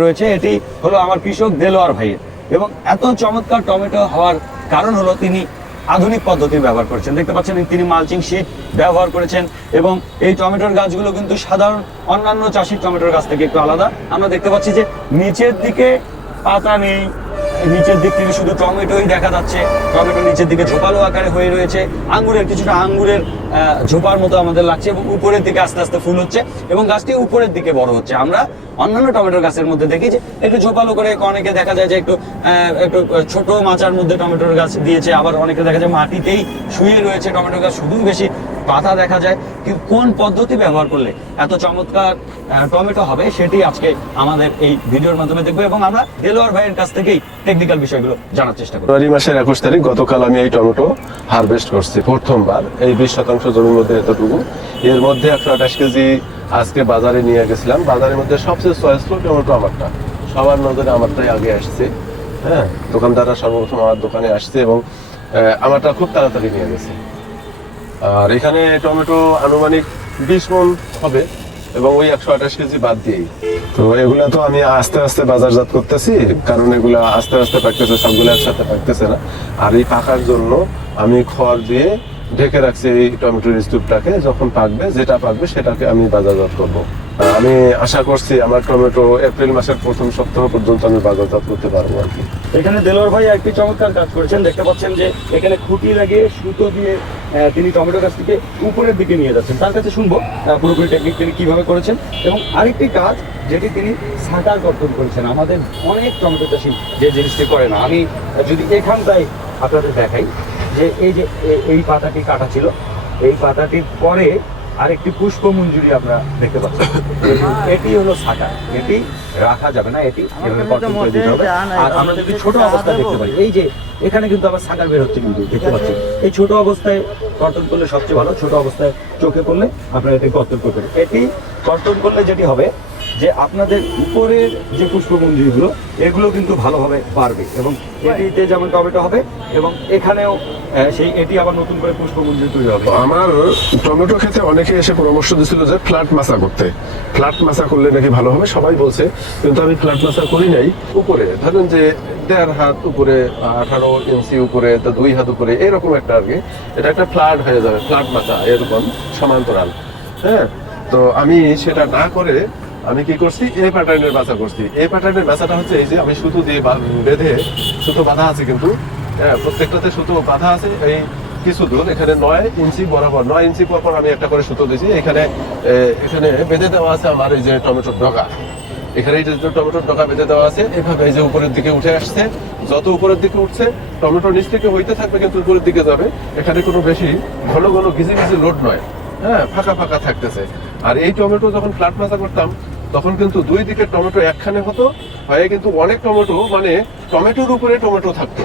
রয়েছে, এটি হলো আমার কৃষক দেলোয়ার ভাইয়ের। এবং এত চমৎকার টমেটো হওয়ার কারণ হলো তিনি আধুনিক পদ্ধতি ব্যবহার করেছেন। দেখতে পাচ্ছেন তিনি মালচিং শীট ব্যবহার করেছেন এবং এই টমেটোর গাছগুলো কিন্তু সাধারণ অন্যান্য চাষির টমেটোর গাছ থেকে একটু আলাদা। আমরা দেখতে পাচ্ছি যে নিচের দিকে পাতা নেই, নিচের দিক থেকে শুধু টমেটোই দেখা যাচ্ছে। টমেটো নিচের দিকে ঝোপালো আকারে হয়ে রয়েছে, কিছুটা আঙ্গুরের ঝোপার মতো আমাদের লাগছে এবং উপরের দিকে আস্তে আস্তে ফুল হচ্ছে এবং গাছটি উপরের দিকে বড় হচ্ছে। আমরা অন্যান্য টমেটোর গাছের মধ্যে দেখি যে একটু ঝোপালো করে, অনেকে দেখা যায় যে একটু ছোট মাচার মধ্যে টমেটোর গাছ দিয়েছে, আবার অনেকে দেখা যায় মাটিতেই শুয়ে রয়েছে টমেটো গাছ, শুধু বেশি পাতা দেখা যায়। কিন্তু কোন পদ্ধতি ব্যবহার করলে এত চমৎকার টমেটো হবে সেটি আজকে আমাদের এই ভিডিওর মাধ্যমে দেখবো এবং আমরা দেলোয়ার ভাইয়ের কাছ থেকেই টেকনিক্যাল বিষয়গুলো জানার চেষ্টা করব। ফেব্রুয়ারি মাসের 21 তারিখ গতকাল আমি এই টমেটো হারভেস্ট করছি প্রথমবার। এই 20% জমির মধ্যে এতটুকু, এর মধ্যে 128 কেজি আজকে বাজারে নিয়ে গেছিলাম। বাজারের মধ্যে সবচেয়ে চয়েসফুল টমেটো আমারটা, সবার নজরে আমারটাই আগে আসছে। হ্যাঁ, দোকানদাররা সর্বপ্রথম আমার দোকানে আসছে এবং আমারটা খুব তাড়াতাড়ি নিয়ে গেছে। আর এখানে টমেটো আনুমানিক 20 মণ হবে এবং ওই 128 কেজি বাদ দিয়েই। তো এগুলা তো আমি আস্তে আস্তে বাজারজাত করতেছি, কারণ এগুলা আস্তে আস্তে পাকতেছে, সবগুলো একসাথে পাকতেছে না। আর এই পাকার জন্য আমি খড় দিয়ে ঢেকে রাখছি এই টমেটোর স্তূপটাকে। যখন পাকবে, যেটা পাকবে সেটাকে আমি বাজারজাত করব। আমি আশা করছি আমার টমেটো এপ্রিল মাসের প্রথম সপ্তাহ পর্যন্ত আমি বাজারজাত করতে পারবো আর কি। এখানে দেলোয়ার ভাই একটি চমৎকার কাজ করেছেন। দেখতে পাচ্ছেন যে এখানে খুঁটি লাগিয়ে সুতো দিয়ে তিনি টমেটো গাছটিকে উপরের দিকে নিয়ে যাচ্ছেন। তার কাছে শুনবো পুরোপুরি টেকনিক তিনি কিভাবে করেছেন। এবং আরেকটি কাজ যেটি তিনি ছাঁটার গর্তন করেছেন। আমাদের অনেক টমেটো চাষি যে জিনিসটি করে না, আমি যদি এখানটায় আপনাদের দেখাই যে এই পাতাটি কাটা ছিল, এই পাতাটির পরে আরেকটি পুষ্পমঞ্জুরি আমরা দেখতে পাচ্ছি। এটি হলো ছাঁটা, এটি রাখা যাবে না, এটি কর্তন করে দিতে হবে। আর আমরা যদি ছোট অবস্থায় দেখতে পাই, এই যে এখানে কিন্তু আবার ছাঁটা বের হচ্ছে, কিন্তু দেখতে পাচ্ছি এই ছোট অবস্থায় কর্তন করলে সবচেয়ে ভালো। ছোট অবস্থায় চোখে পড়লে আপনারা এটি কর্তন করবেন। এটি কর্তন করলে যেটি হবে যে আপনাদের উপরের যে পুষ্পমঞ্জুরিগুলো এগুলো কিন্তু ভালোভাবে বাড়বে এবং এটিতে যেমন টমেটো হবে এবং এখানেও এটি আবার নতুন করে পুষ্পমঞ্জুরি তৈরি হবে। আমার টমেটো খেতে অনেকে এসে পরামর্শ দিয়েছিল যে ফ্ল্যাট মাচা করতে, ফ্ল্যাট মাচা করলে নাকি ভালো হবে, সবাই বলছে। কিন্তু আমি ফ্ল্যাট মাচা করি নাই। উপরে ধরেন যে 1.5 হাত উপরে, 18 ইঞ্চি উপরে, 2 হাত উপরে, এরকম একটা আর কি। এটা একটা ফ্ল্যাট হয়ে যাবে, ফ্ল্যাট মাচা এরকম সমান্তরাল। হ্যাঁ, তো আমি সেটা না করে আমি কি করছি, এই প্যাটার্নের বাঁচা করছি। এই প্যাটার্নের বাঁচাটা হচ্ছে এই যে আমি সুতো দিয়ে বেঁধে, সুতো বাঁধা আছে কিন্তু, হ্যাঁ, প্রত্যেকটাতে সুতো বাঁধা আছে। এই কিছু দূর এখানে 9 ইঞ্চি বরাবর, 9 ইঞ্চি পর আমি একটা করে সুতো দিয়েছি। এখানে বেঁধে দেওয়া আছে আমার এই যে টমেটোর ডগা। এখানে এই যে টমেটোর ডগা বেঁধে দেওয়া আছে, এভাবে এই যে উপরের দিকে উঠে আসছে। যত উপরের দিকে উঠছে টমেটো নিচ থেকে হইতে থাকবে কিন্তু উপরের দিকে যাবে। এখানে কোনো বেশি ঘন ঘন ঘিজি লোড নয়, হ্যাঁ, ফাঁকা ফাঁকা থাকতেছে। আর এই টমেটো যখন ফ্ল্যাট মাচা করতাম তখন কিন্তু 2 দিকের টমেটো একখানে হতো, হয়ে কিন্তু অনেক টমেটো, মানে টমেটোর উপরে টমেটো থাকতো।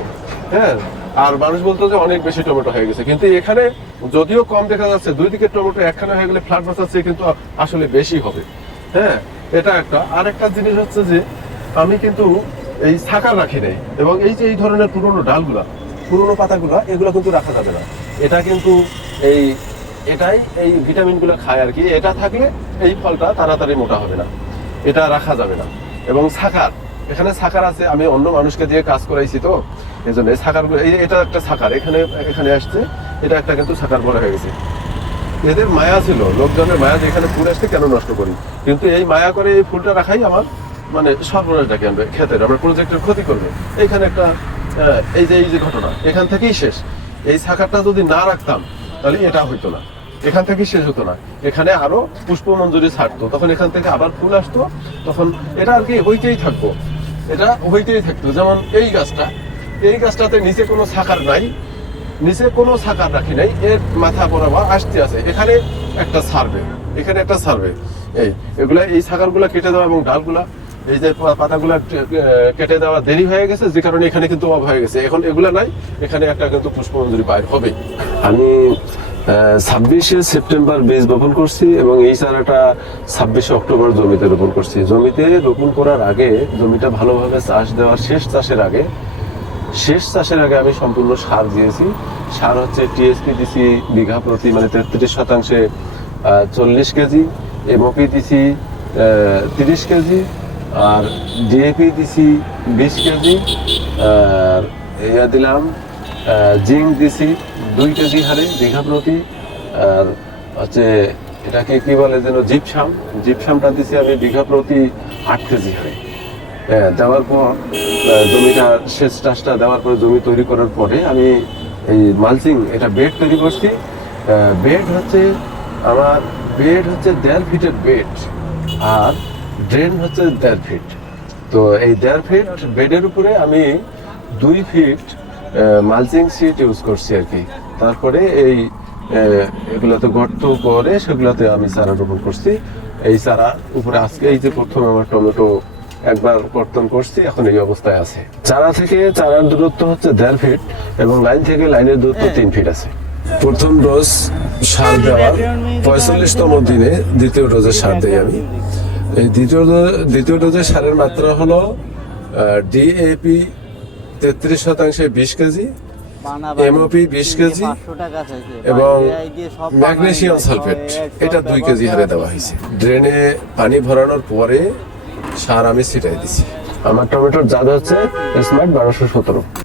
হ্যাঁ, আর মানুষ বলতো যে অনেক বেশি টমেটো হয়ে গেছে, কিন্তু এখানে যদিও কম দেখা যাচ্ছে, 2 দিকের টমেটো একখানে হয়ে গেলে ফ্ল্যাট মাচাচ্ছে কিন্তু আসলে বেশি হবে। হ্যাঁ, এটা একটা। আর একটা জিনিস হচ্ছে যে আমি কিন্তু এই ছাকার রাখি নাই এবং এই যে এই ধরনের পুরোনো ডালগুলা, পুরোনো পাতাগুলা, এগুলো কিন্তু রাখা যাবে না। এটা কিন্তু এটাই এই ভিটামিনগুলো খায় আর কি। এটা থাকলে এই ফলটা তাড়াতাড়ি মোটা হবে না, এটা রাখা যাবে না। এবং ছাকার, এখানে ছাকার আছে, আমি অন্য মানুষকে দিয়ে কাজ করাইছি, তো এই জন্য এই ছাকারগুলো, এটা একটা ছাকার এখানে আসছে, এটা একটা কিন্তু ছাকার বড় হয়ে গেছে। এদের মায়া ছিল, লোকজনের মায়া যে এখানে ফুল আসছে কেন নষ্ট করি, কিন্তু এই মায়া করে এই ফুলটা রাখাই আমার মানে সর্বনাশ ডাকে আনবে, ক্ষেতের আমার প্রজেক্টের ক্ষতি করবে। এইখানে একটা এই যে ঘটনা এখান থেকেই শেষ। এই ছাকারটা যদি না রাখতাম তাহলে এটা হইতো না, এখান থেকে শেষ হতো না। এখানে আরো পুষ্পমঞ্জুরি ছাড়তো, তখন এখান থেকে আবার ফুল আসতো, তখন এটা আর কি হইতেই থাকতো, এটা হইতেই থাকতো। যেমন এই গাছটাতে নিচে কোনো ছাকার নাই, নিচে কোনো ছাকার রাখি নাই, এর মাথা বরাবর আসতে আছে, এখানে একটা ছাড়বে, এখানে একটা ছাড়বে। এই ছাকারগুলা কেটে দেওয়া এবং ডালগুলা, এই যে পাতাগুলা কেটে দেওয়া দেরি হয়ে গেছে, যে কারণে এখানে কিন্তু অভাব হয়ে গেছে। এখন এগুলা নাই, এখানে একটা কিন্তু পুষ্পমঞ্জুরি বাইর হবে। আমি 26শে সেপ্টেম্বর বীজ বপন করছি এবং এই চারাটা 26শে অক্টোবর জমিতে রোপণ করছি। জমিতে রোপণ করার আগে, জমিটা ভালোভাবে চাষ দেওয়ার শেষ চাষের আগে আমি সম্পূর্ণ সার দিয়েছি। সার হচ্ছে টিএসপি দিছি বিঘা প্রতি, মানে 33% 40 কেজি, এমওপি দিছি 30 কেজি, আর ডিএপি দিছি 20 কেজি, আর ইয়া দিলাম জিঙ্ক দিছি 2 কেজি হারে বিঘা প্রতি, আর হচ্ছে এটাকে কি বলে যেন জিপসামটা দিছি আমি বিঘা প্রতি 8 কেজি হারে। হ্যাঁ, দেওয়ার পর জমিটা সেচ টাচটা দেওয়ার পরে জমি তৈরি করার পরে আমি এই মালচিং এটা বেড তৈরি করছি। বেড হচ্ছে আমার 1.5 ফিটের বেড, আর ড্রেন হচ্ছে 1.5 ফিট। তো এই 1.5 ফিট বেডের উপরে আমি 2 ফিট মালচিং শিট ইউজ করছি আর কি। তারপরে এই এগুলোতে গর্ত করে সেগুলোতে আমি চারা রোপণ করছি। এই চারা উপরে আজকে এই যে প্রথম আমার টমেটো একবার কর্তন করছি, এখন এই অবস্থায় আছে। চারা থেকে চারার দূরত্ব হচ্ছে 1.5 ফিট এবং লাইন থেকে লাইনের দূরত্ব 3 ফিট আছে। প্রথম ডোজ সার দেওয়ার 45তম দিনে দ্বিতীয় ডোজের সার দেই আমি। এই দ্বিতীয় ডোজের সারের মাত্রা হলো ডিএপি 33% 20 কেজি, এমওপি 20 কেজি এবং ম্যাগনেসিয়াম সালফেট এটা 2 কেজি হারে দেওয়া হয়েছে। ড্রেনে পানি ভরানোর পরে সার আমি ছিটাই দিছি। আমার টমেটোর জাত হচ্ছে স্মার্ট 1217।